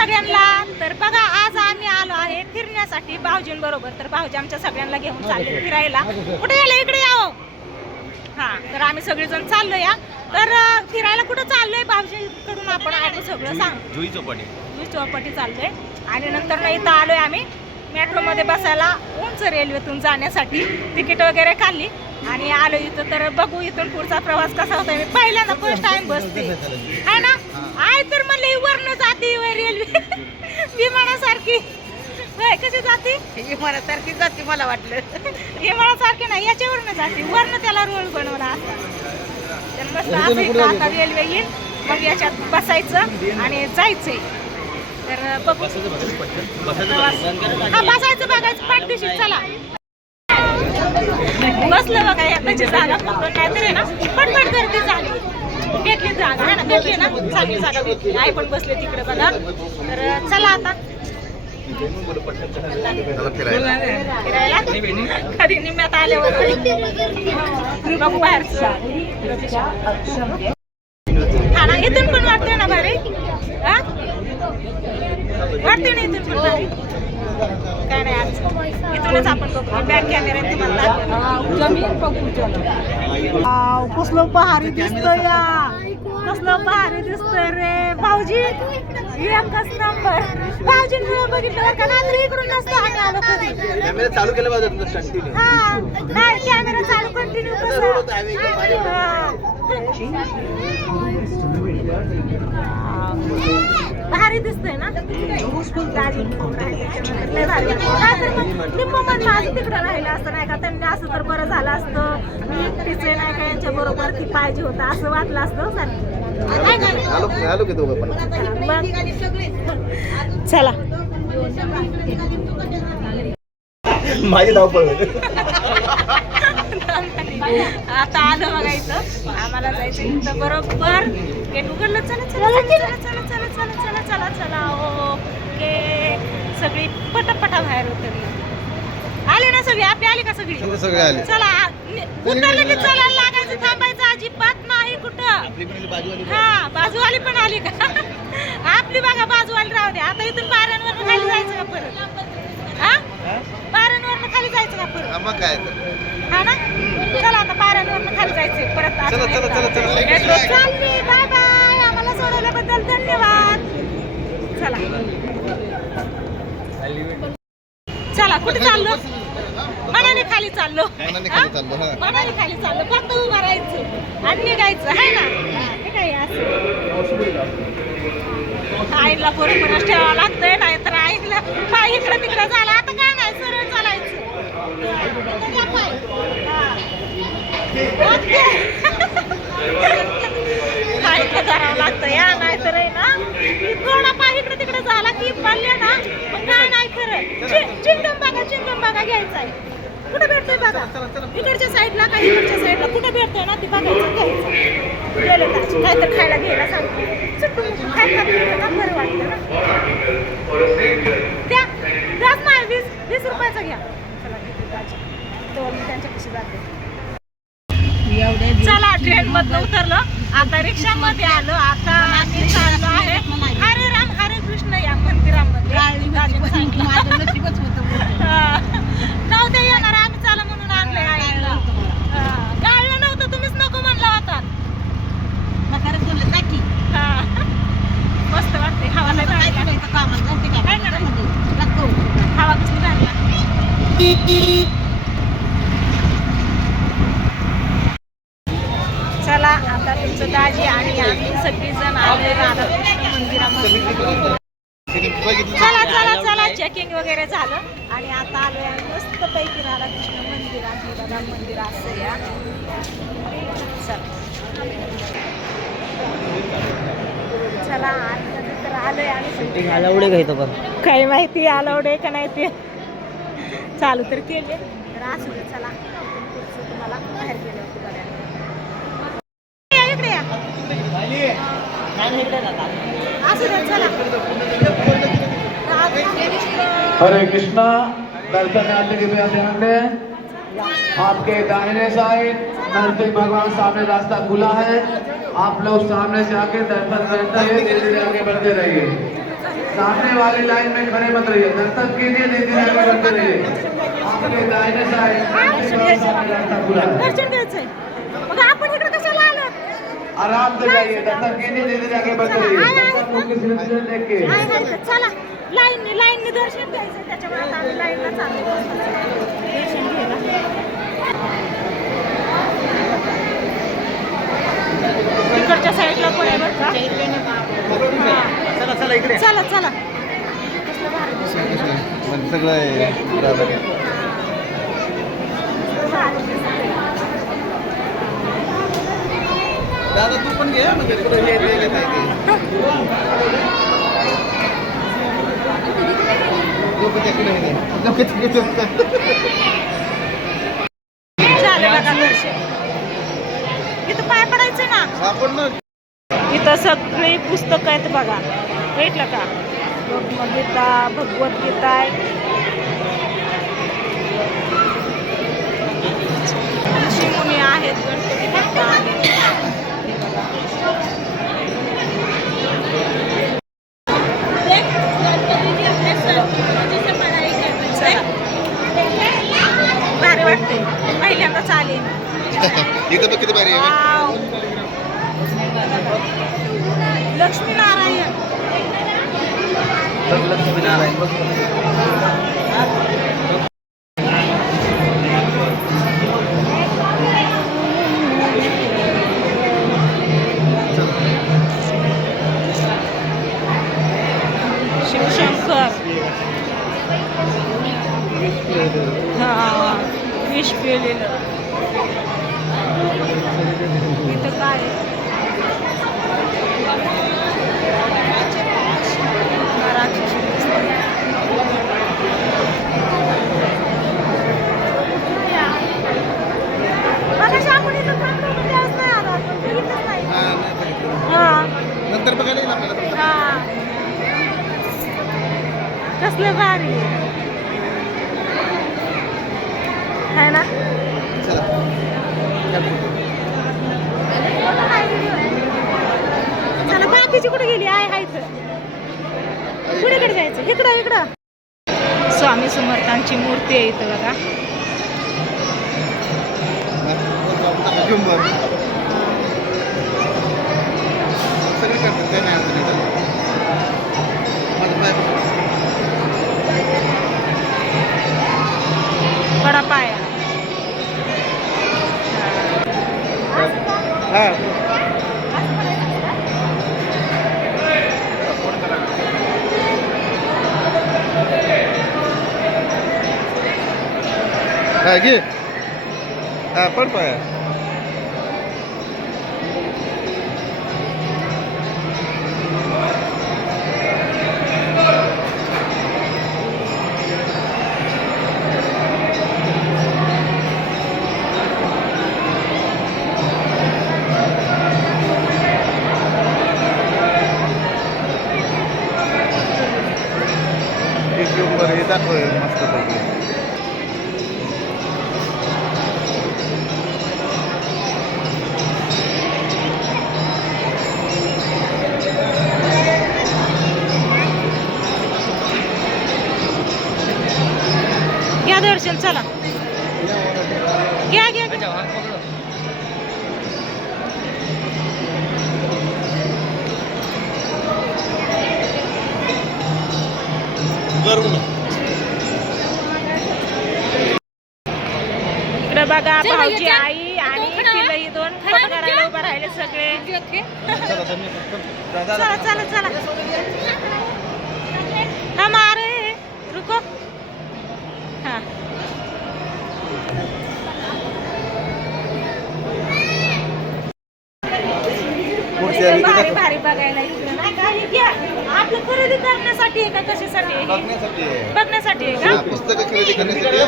सगळ्यांना. तर बघा आज आम्ही आलो आहे फिरण्यासाठी भाऊजींबरोबर. तर भाऊजी आमच्या सगळ्यांना घेऊन चालले फिरायला. कुठे गेले? इकडे यावं. हा, तर आम्ही सगळेजण चाललो या. तर फिरायला कुठं चाललोय भाऊजींकडून आपण आलो सगळं सांग. जुई चौपाटी चाललोय आणि नंतर ना इथं आलोय आम्ही मेट्रोमध्ये बसायला उंच रेल्वेतून जाण्यासाठी. तिकीट वगैरे काढली आणि आलो इथं. तर बघू इथून पुढचा प्रवास कसा होता. मी पहिल्यांदा फर्स्ट टाइम बसते है ना. आय तर म्हणले वरनं जाते रेल्वे विमानासारखी. कशी जाते? विमानासारखी जाते मला वाटलं. विमानासारखी नाही, याच्यावरनं जाते. वरनं त्याला रोल बनवला असता. तर मस्त असं इथं आता रेल्वे येईल, मग याच्यात बसायचं आणि जायचंय. तर बघू हा बसायचं बघायचं पाठदिशी. चला बसलं बघा एकदाची जागा पकडून. नाहीतर आहे ना पटपट गर्दी झाली. भेटली जागा आहे ना, भेटली ना चांगली जागा भेटली. आई पण बसले तिकडे बघा. तर चला आता फिरायला. कधी निम्यात आल्यावर बघू बाहेरचं. हा ना, इथून पण वाटतंय ना भारी. हा वाटते ना इथून पण भारी. काय नाही आज इथूनच आपण बघू. बॅक कॅमेरा तुम्हाला कसलं भारी दिसतंय या. कसलं भारी दिसतंय रे भाऊजी. एकच नंबर. भाऊजींमुळे बघितलं का नाही तर इकडून नसतं आम्ही आलो कधी. कॅमेरा चालू केला पाहिजे. हा नाही कॅमेरा चालू कंटिन्यू भारी दिसतंय ना. माझं तिकडं राहिलं असतं नाही का. त्यांनी असं तर बरं झालं असतं. मी एकटीच नाही का यांच्या बरोबर ती पाहिजे होतं असं वाटलं असतं. चला माझी धावपळ. आता आलं बघा इथं. आम्हाला जायचं इथं बरोबर गेट उघडलं. चला चला चला चला चला चला चला चला चला. ओके सगळी पटापटा बाहेर उतरली. आले ना सगळी? आपली आली का सगळी? चला उतरलं की चला लागायचं. थांबायचं अजिबात नाही कुठं. हा बाजूवाली पण आली का? आपली बघा बाजूवाली राहू दे. आता इथून बाऱ्यांवर खाली जायचं का परत? हा बाऱ्यांवर खाली जायचं का परत? मग काय हा ना. चला आता पायऱ्यांवरनं खाली जायचंय परत. Bye bye. आम्हाला सोडवल्याबद्दल धन्यवाद. चला चला कुठे चाललो? मनाने खाली चाललो. मनाने खाली चाललो. फक्त उभं राहायचं आणि निघायचं आहे ना. हे काय असं आईला बरोबरच ठेवावं लागतंय. नाही तर आईला पाय इकडं तिकडं झाला. आता काय नाही सरळ चालायचं. काय करावं लागतं या. नाही तर आहे ना थोडा पाय इकडे तिकडे झाला की पडले ना मग काय नाही खरं. चिंगम बघा घ्यायचा आहे. कुठं भेटतोय बघा. इकडच्या साईडला का इकडच्या साईडला कुठं भेटतोय ना ती बघायचं घ्यायचं. गेलं काय तर खायला घ्यायला सांगतो. काय बरं वाटतं ना. त्या जास्त नाही 20 रुपयाचा घ्या. त्यांच्या कशी जाते. चला ट्रेन मधनं उतरलो. आता रिक्षामध्ये आलो. आता आम्ही चाललो आहे हरे राम हरे कृष्ण या मंदिरामध्ये. नव्हतं येणार आम्ही चला म्हणून आणलंय आईला. गाळलं नव्हतं तुम्हीच नको म्हणला होता. मस्त वाटते. हवा नाही हवा कसली लागली. चला आता तुमचं दाजी आणि आम्ही सगळीजण आले राधाकृष्ण मंदिरामध्ये. चला चला चला चेकिंग वगैरे झालं आणि आता आलोय मस्त पैकी राधाकृष्ण मंदिर आहे बघा. मंदिर असं या. चला आतमध्ये तर आलोय आम्ही. अलाउड आहे का पण काही माहिती अलाउड आहे का नाही ते. चालू तर केले तर असू दे. चला तुम्हाला बाहेर गेले होते बघायला. हरे कृष्णा. दर्शन आने के लिए ध्यान दें। आपके दाहिने साइड नरसिंह भगवान सामने रास्ता खुला है। आप लोग सामने से आके दर्शन करते हुए धीरे धीरे आगे बढ़ते रहिए। सामने वाली लाइन में खड़े मत रहिए, दस्तक कीजिए, धीरे धीरे आगे बढ़ते रहिए। आपके दाहिने साइड रास्ता खुला है। दर्शन घ्यायचंय मग आपण इकडे कशाला आलो आराम से जाइए, दस्तक कीजिए, धीरे धीरे आगे बढ़ते रहिए। दस्तक मुख के सिलसिले देख के काय घ्यायचं चला लाईनने दर्शन घ्यायचं त्याच्यामुळे आता आम्ही लाईनला चाललो दर्शन घ्यायला इकडच्या साईडला पण आहे बरं का चला चला इकडे चला चला कसलं भारी दिसतंय. सगळं दादा तू पण घे म्हणजे इकडे झालं बघा दर्शन इथं पाय पडायचं ना आपण ना इथं सगळी पुस्तकं आहेत बघा भेटलं का भगवद्गीता भगवद्गीता आहे ऋषीमुनी आहेत गणपती बाप्पा आहेत हे बघा. चला. भारी वाटते पहिल्यांदा चालेल इथं बघ किती भारी आहे वाव. लक्ष्मीनारायण शिवशंकर हा विष पिलेलं इथं काय आहे? राक्षसी दिसते. मगाशी आपण इथं थांबलो पण त्यावेळेस नाही आलो आपण बघितलंच नाही. हा नंतर बघायला येईल आपल्याला हा कसलं भारी आहे ना चला चला बाकीची कुठे गेली आहे इथं कुणीकडे जायचं इकडं इकडं स्वामी समर्थांची मूर्ती आहे इथं बघा सगळे करतात काय नाही अडचण येत. माझं पाय बडा पाया हा हा घे हा पड पाया वर हे दाखव मस्त पैकी घ्या दर्शन चला घ्या घ्या घ्या. इकडे बघा भाऊजी आई आणि पिलई दोन फोटो करायला उभा राहिले सगळे चला चला चला ना मारे रुको हा भारी भारी बघायला इकडे नाही का हे घ्या आपलं खरेदी करण्यासाठी आहे का कशासाठी आहे हे? बघण्यासाठी आहे का पुस्तकं खरेदी करण्यासाठी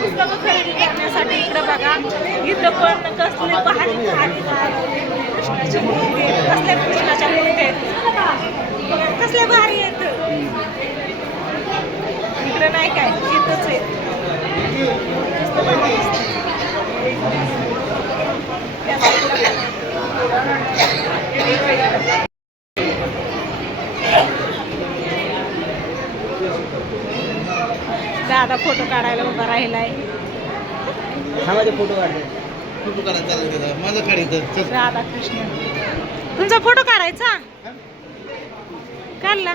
पुस्तकं खरेदी करण्यासाठी इकडे बघा इथं पण कसले भारी भारी कृष्णाच्या मूर्ती आहेत कसल्या कृष्णाच्या मूर्ती आहेत कसल्या भारी आहेत इकडे नाही काय इथंच आहे कसलं भारी दिसतंय. दादा फोटो काढायला उभा राहिलाय. फोटो काढायला चाललं त्याचा माझं काढायचं चल. राधाकृष्ण तुमचा फोटो काढायचा काढला.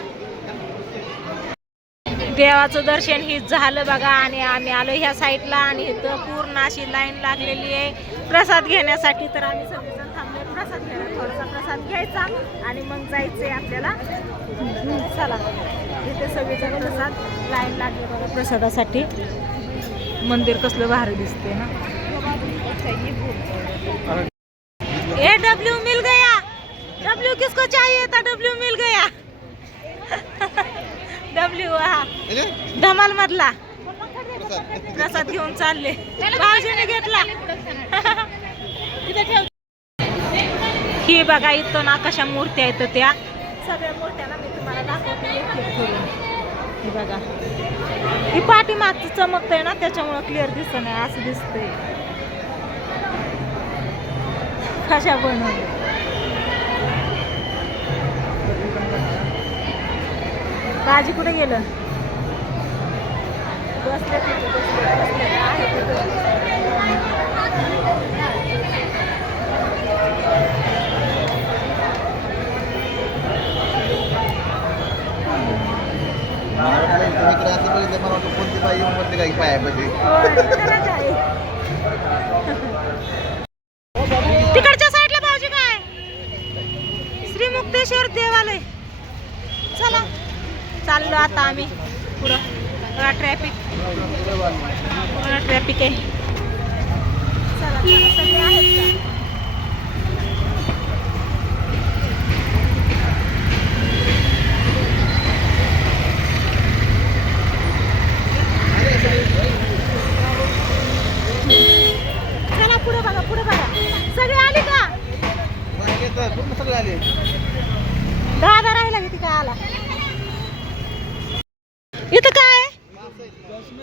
देवाचं दर्शन ही झालं बघा आणि आम्ही आलो ह्या साईडला आणि इथं पूर्ण अशी लाईन लागलेली आहे प्रसाद घेण्यासाठी. तर आम्ही सगळेजण थांबले प्रसाद घ्यायला. थोडासा प्रसाद घ्यायचा आणि मग जायचंय आपल्याला. चला इथे सगळेजण प्रसाद लाईन लागले बघा प्रसादासाठी. मंदिर कसलं भारी दिसते ना. A W mill Gaya. W किसको चाहिए था? डब्ल्यू मिल गया. डब्ल्यू हा धमाल मधला प्रसाद घेऊन चालले. भाऊजीने घेतला. ही बघा इथं ना कशा मूर्त्या आहेत त्या सगळ्या मूर्त्याला मी तुम्हाला दाखवते एक एक करून. ही बघा ही पाठीमागचं चमकतंय ना त्याच्यामुळे क्लिअर दिसत नाही असं दिसतंय. कशा बनवल्या काजी कुठे गेलं? बसले तिथे बसले आहे असं बघितलं मला वाटतं कोणती बाई येऊन म्हणते काही पायापाशी. तिकडच्या साईडला भाऊजी काय श्री मुक्तेश्वर देवालय. चला चाललो आता आम्ही पुढं. थोडा ट्रॅफिक आहे. चला चला सगळे आहेत का? चला पुढे बघा पुढे बघा. सगळे आले का? पूर्ण सगळे आले. दादा राहिला किती काय आला. इथं काय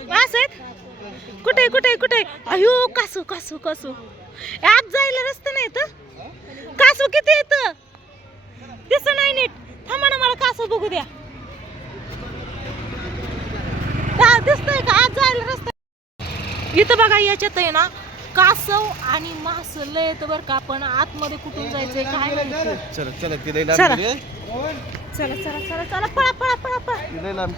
वास आहेत? कुठे कुठे कुठे? अयो कासू कासू कासू. आत जायला रस्ता नाही तर कासू किती येत दिसत नाही नीट. थांबा ना मला कासू बघू द्या. दिसतंय का आत जायला रस्ता? इथं बघा याच्यात आहे ना कासव आणि मास लय येतं बरं का. पण आतमध्ये कुठून जायचंय काय माहिती. चला चला ती लई लांब चला. गेली. चला चला चला चला पळा पळा पळा पळा. ती लई लांब.